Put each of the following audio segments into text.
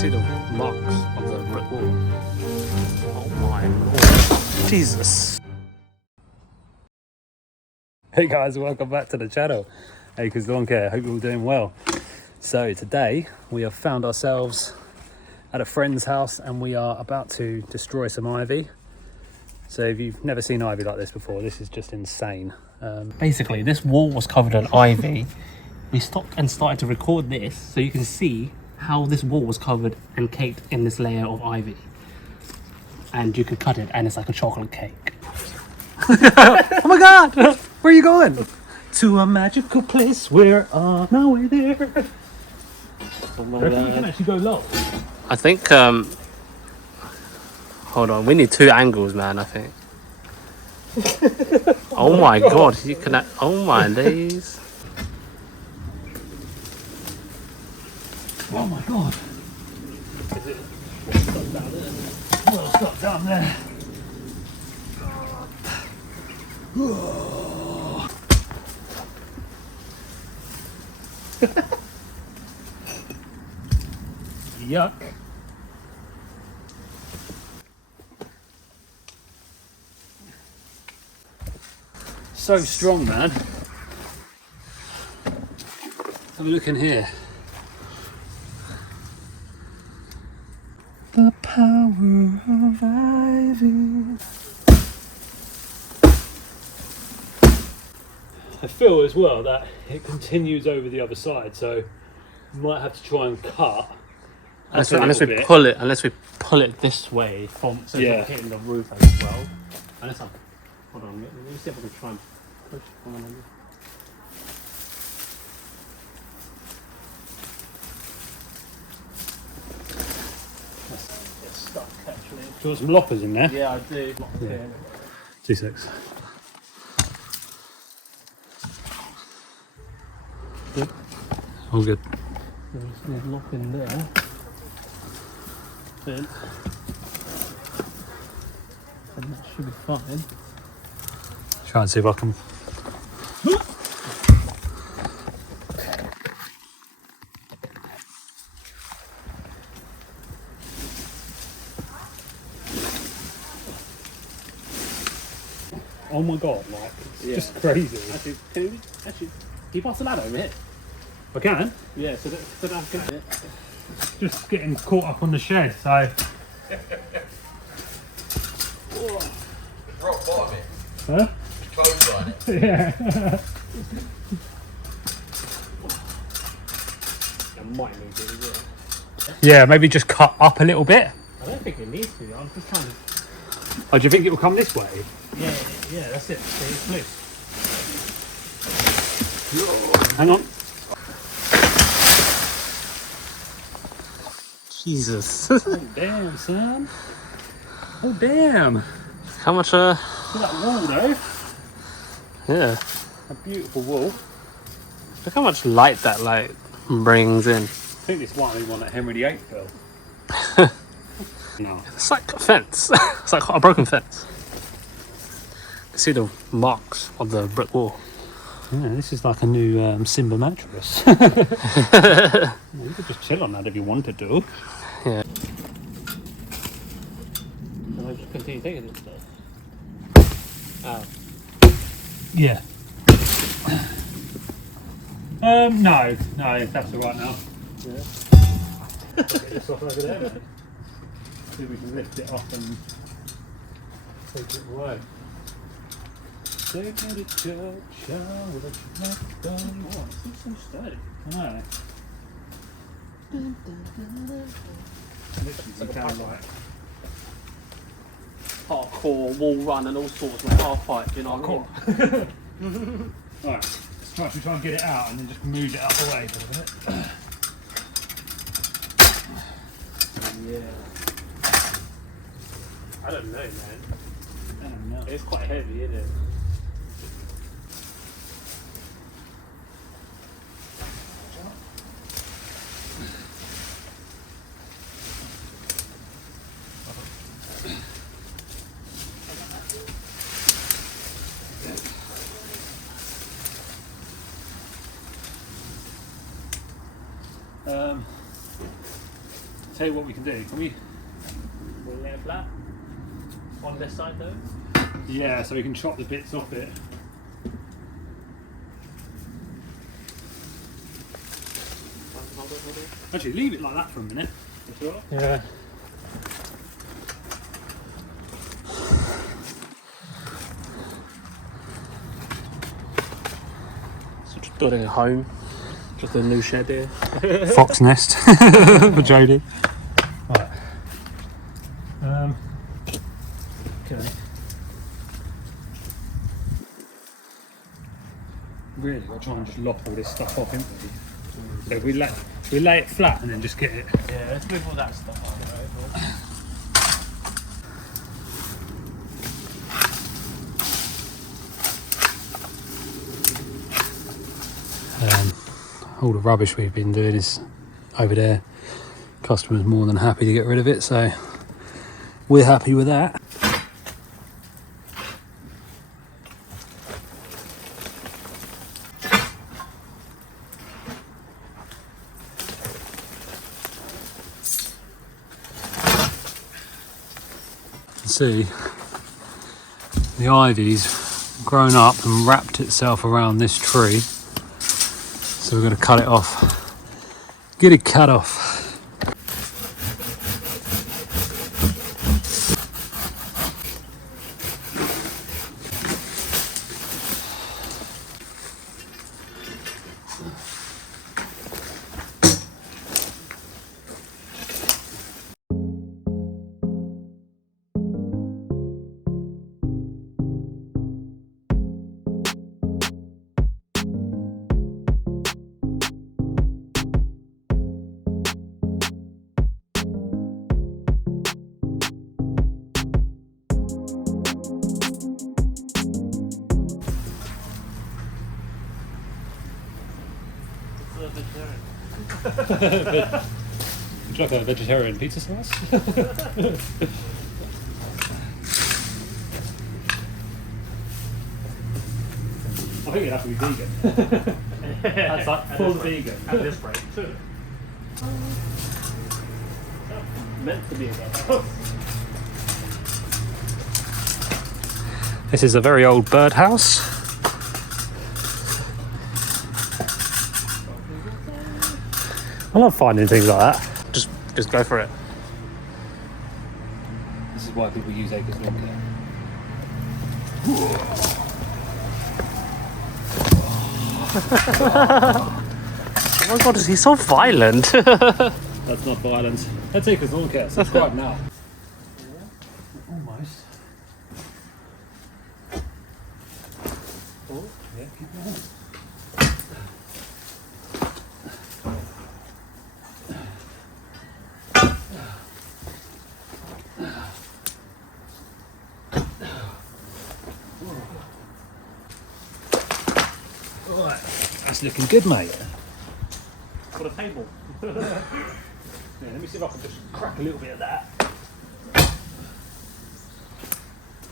See the marks on the brick wall. Oh my lord. Jesus. Hey guys, welcome back to the channel. Hey, because don't care. Hope you're all doing well. So today we have found ourselves at a friend's house and we are about to destroy some ivy. So if you've never seen ivy like this before, this is just insane. Basically, this wall was covered in ivy. We stopped and started to record this so you can see how this wall was covered and caked in this layer of ivy. And you could cut it and it's like a chocolate cake. Oh my god! Where are you going? To a magical place where on our way there. Oh my god. You can actually go low. I think, hold on, we need two angles, man, I think. Oh my god, you can, oh my days. Oh my god. Is it stuck down there? Well, stuck down there. Yuck. So strong, man. Have a look in here. The power of ivy. I feel as well that it continues over the other side, so you might have to try and cut. Unless we pull it this way from so it's not hitting the roof as well. Unless hold on, let me see if I can try and push from under. It's stuck actually. Do you want some loppers in there? Yeah, I do. Yeah. 2-6. Good. All good. There's a lock in there. Good. And that should be fine. Try and see if I can. Oh my god, like, it's just crazy. Actually, can you pass the ladder over here? I can. Yeah, so that's good. Just getting caught up on the shed, so. Rock bottom it. Huh? Close on it. Yeah. I might need to as well. Yeah, maybe just cut up a little bit. I don't think it needs to. I'm just trying to. Oh, do you think it will come this way? Yeah, that's it. See, it's loose. Hang on. Jesus. Oh damn, son. Oh damn. How much look at that wall though. Yeah. A beautiful wall. Look how much light that light brings in. I think this one is one that Henry VIII built. No. It's like a fence. It's like a broken fence. You see the marks on the brick wall. Yeah, this is like a new Simba mattress. You could just chill on that if you wanted to. Yeah. Can I just continue taking this stuff? Oh. Yeah. No, that's alright now. Yeah. Get this off over there, man. See if we can lift it up and take it away. Take me to church, I will let you make them. Oh, it's so sturdy. I know. Literally some kind of like hardcore wall run and all sorts of half fight, you know what I mean? Alright, let's try and get it out and then just move it out the way for a bit. Yeah. I don't know, man. I don't know. It's quite heavy, isn't it? tell you what we can do. Can we? We'll lay it flat on this side though. Yeah, so we can chop the bits off it. Hold it. Actually, leave it like that for a minute. Sure. Yeah. So just building a home. Just a new shed here. Fox nest for Jodie. Right. Okay. Really, I'll try and just lop all this stuff off, haven't we? So if we lay it flat and then just get it. Yeah, let's move all that stuff out. All the rubbish we've been doing is over there. Customer's more than happy to get rid of it, so we're happy with that. See, the ivy's grown up and wrapped itself around this tree, so we're going to cut it off, get it cut off. Would you like a vegetarian pizza slice? I think it'd have to be vegan. That's like full vegan. At this rate. Meant to be about. This is a very old birdhouse. I love finding things like that. Just go for it. This is why people use acres lawn care. Oh my god, is he so violent? That's not violence. That's acres lawn care. Subscribe now. Almost. Oh, yeah, keep going. Alright, that's looking good, mate. Got a table. Yeah, let me see if I can just crack a little bit of that.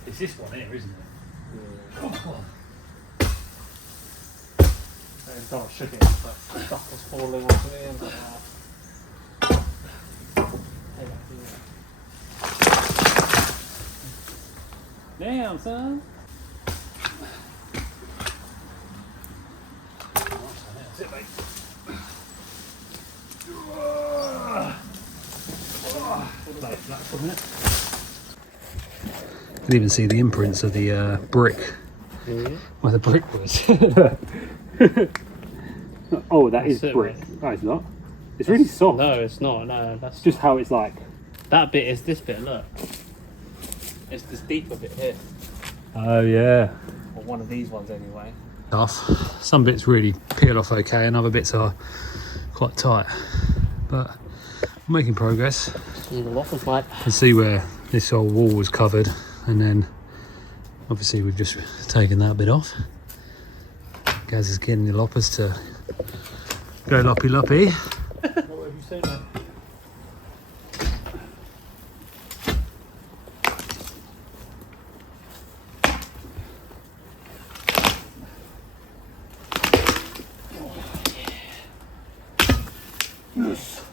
It's this one here, isn't it? Yeah. Oh. Don't shook it, but stuff was falling off me and Damn, son. That's it, mate. Lay it flat for a minute. You can even see the imprints of the brick where the brick was. Oh, that's it, brick. mate. No, it's not. It's really soft. No, it's not. No, that's Just how it's like. that bit is this bit. Look, it's this deeper bit here, Oh yeah. or one of these ones anyway. Off. Some bits really peel off okay, and other bits are quite tight. But we're making progress. See the lockers, mate. You can see where this whole wall was covered, and then obviously we've just taken that bit off. Gaz is getting the loppers to go loppy loppy. What have you seen, mate?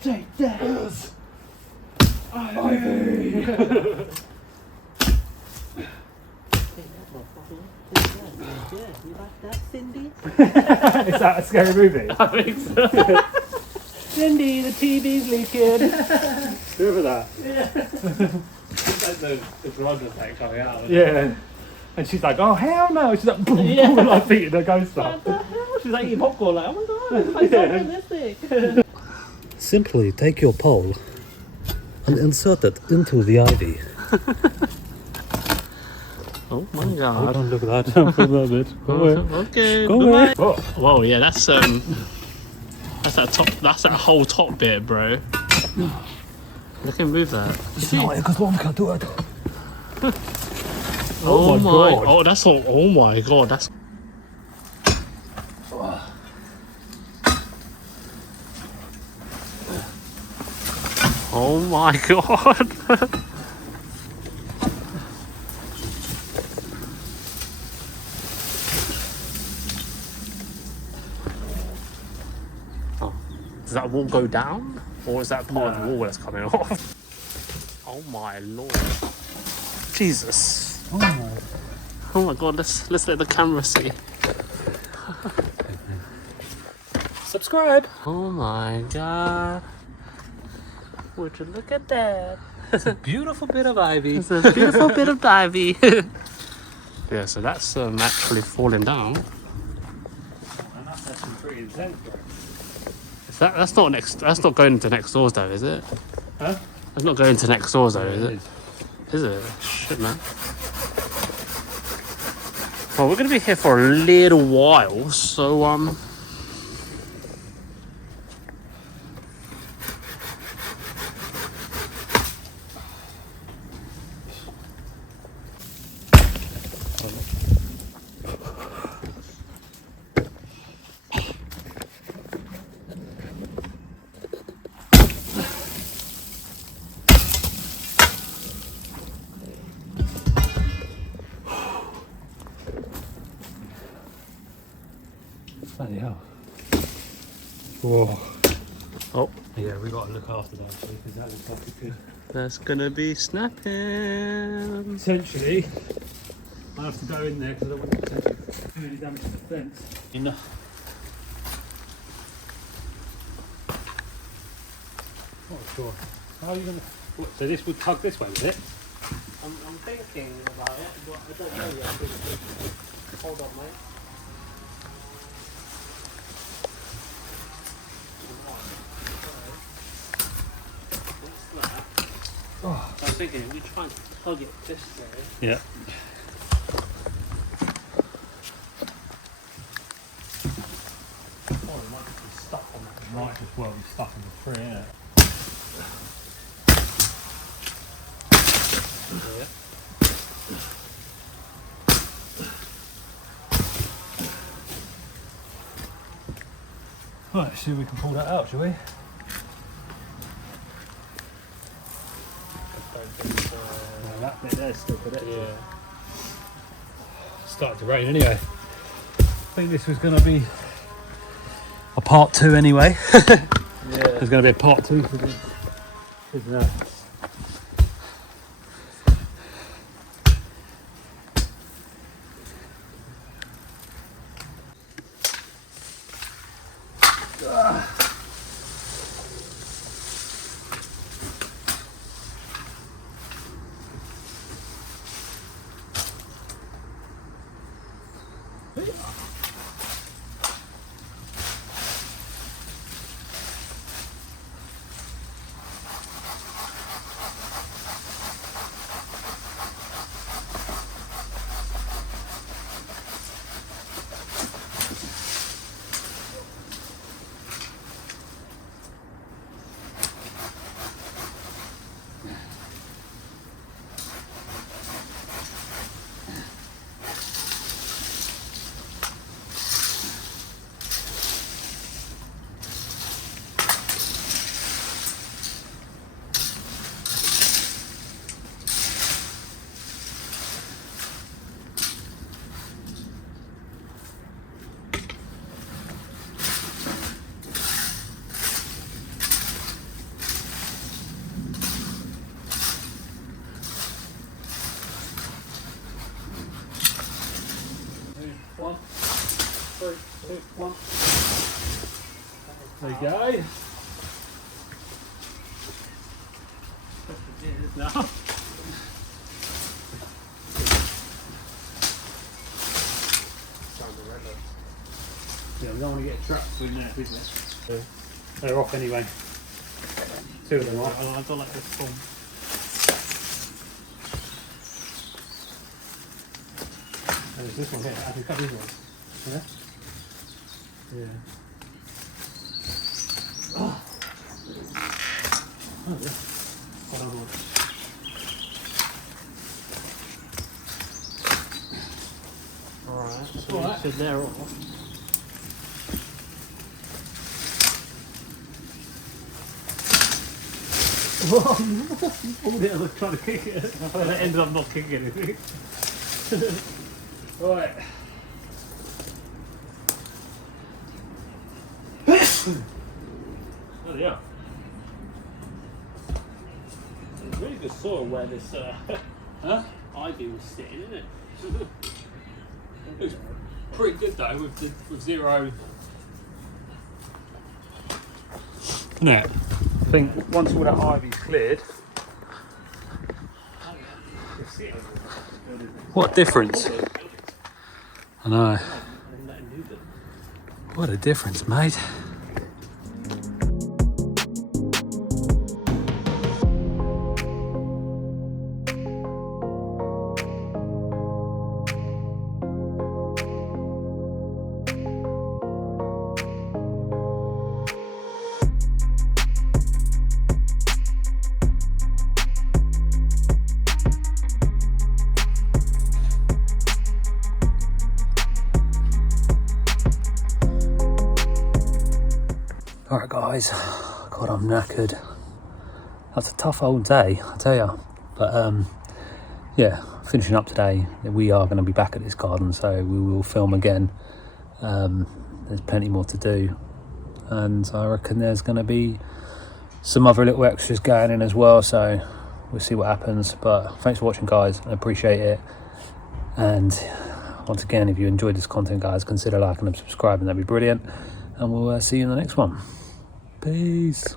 Take that. Ivy! You like that, Cindy? Is that a scary movie? I think so. Cindy, the TV's leaking. Remember that? It's like the drug effect coming out. Yeah. And she's like, oh hell no! She's like, boom, Yeah. boom, like beating the ghost up. What the hell? She's like eating popcorn, like, oh my god, it's so realistic. Simply take your pole and insert it into the ivy. Oh my Hold god. on, look at that. For a little bit. Go away. Okay. Go goodbye. away. Oh. Whoa, yeah, that's that top. That's that whole top bit, bro. Look him move that. It's not because one can do it. Oh my God. Oh, that's all. Oh my god, that's. Oh my god. Oh, does that wall go down, or is that part of the wall that's coming off? Oh my lord. Jesus. Oh my. Oh my god, let's let the camera see. Subscribe. Oh my god. Would you look at that? It's a beautiful bit of ivy. It's a beautiful bit of ivy. Yeah, so that's actually falling down. And that's actually pretty intense, bro. Is that's not going into next doors though, is it? Huh? It's not going to next doors though, is It it? Is it? Shit, man. Well, we're gonna be here for a little while, so Bloody hell. Whoa. oh, Yeah, we got to look after that actually, because that looks like it could. that's gonna be snapping. Essentially, I have to go in there because I don't want to potentially do any damage to the fence. Enough. Not sure. How are you going to... So this would tug this way, would it? I'm thinking about it, but I don't know yet. Hold on, mate. Oh. I was thinking we try and tug it this way. Yeah. Oh, it might be stuck on that. Might just well be stuck in the tree, innit? Yeah. Right, see if we can pull that out, shall we? Well, that bit there's still connected. Yeah. It's starting to rain anyway. I think this was going to be a part 2 anyway. Yeah. There's going to be a part 2 for this. There you go. No. Yeah, we don't want to get trapped in there, is it? They're off anyway. Two of them off. I don't like this form. There's this one here. I can cut these ones. Yeah? Yeah. Oh, yeah. Hold on, hold on. Alright, so Alright. so they're off. Oh yeah, I was trying to kick it. I ended up not kicking anything. Right. Oh yeah. It's really good soil where this Huh? ivy was sitting, isn't it? Looks pretty good though with zero. Isn't it? I think once all that ivy's cleared. What a difference. I know. What a difference, mate. Alright guys, God I'm knackered. That's a tough old day, I tell you. But yeah, finishing up today. We are going to be back at this garden, so we will film again. There's plenty more to do, and I reckon there's going to be some other little extras going in as well, so we'll see what happens. But thanks for watching guys, I appreciate it. And once again, if you enjoyed this content guys, consider liking and subscribing, that'd be brilliant. And we'll see you in the next one. Peace.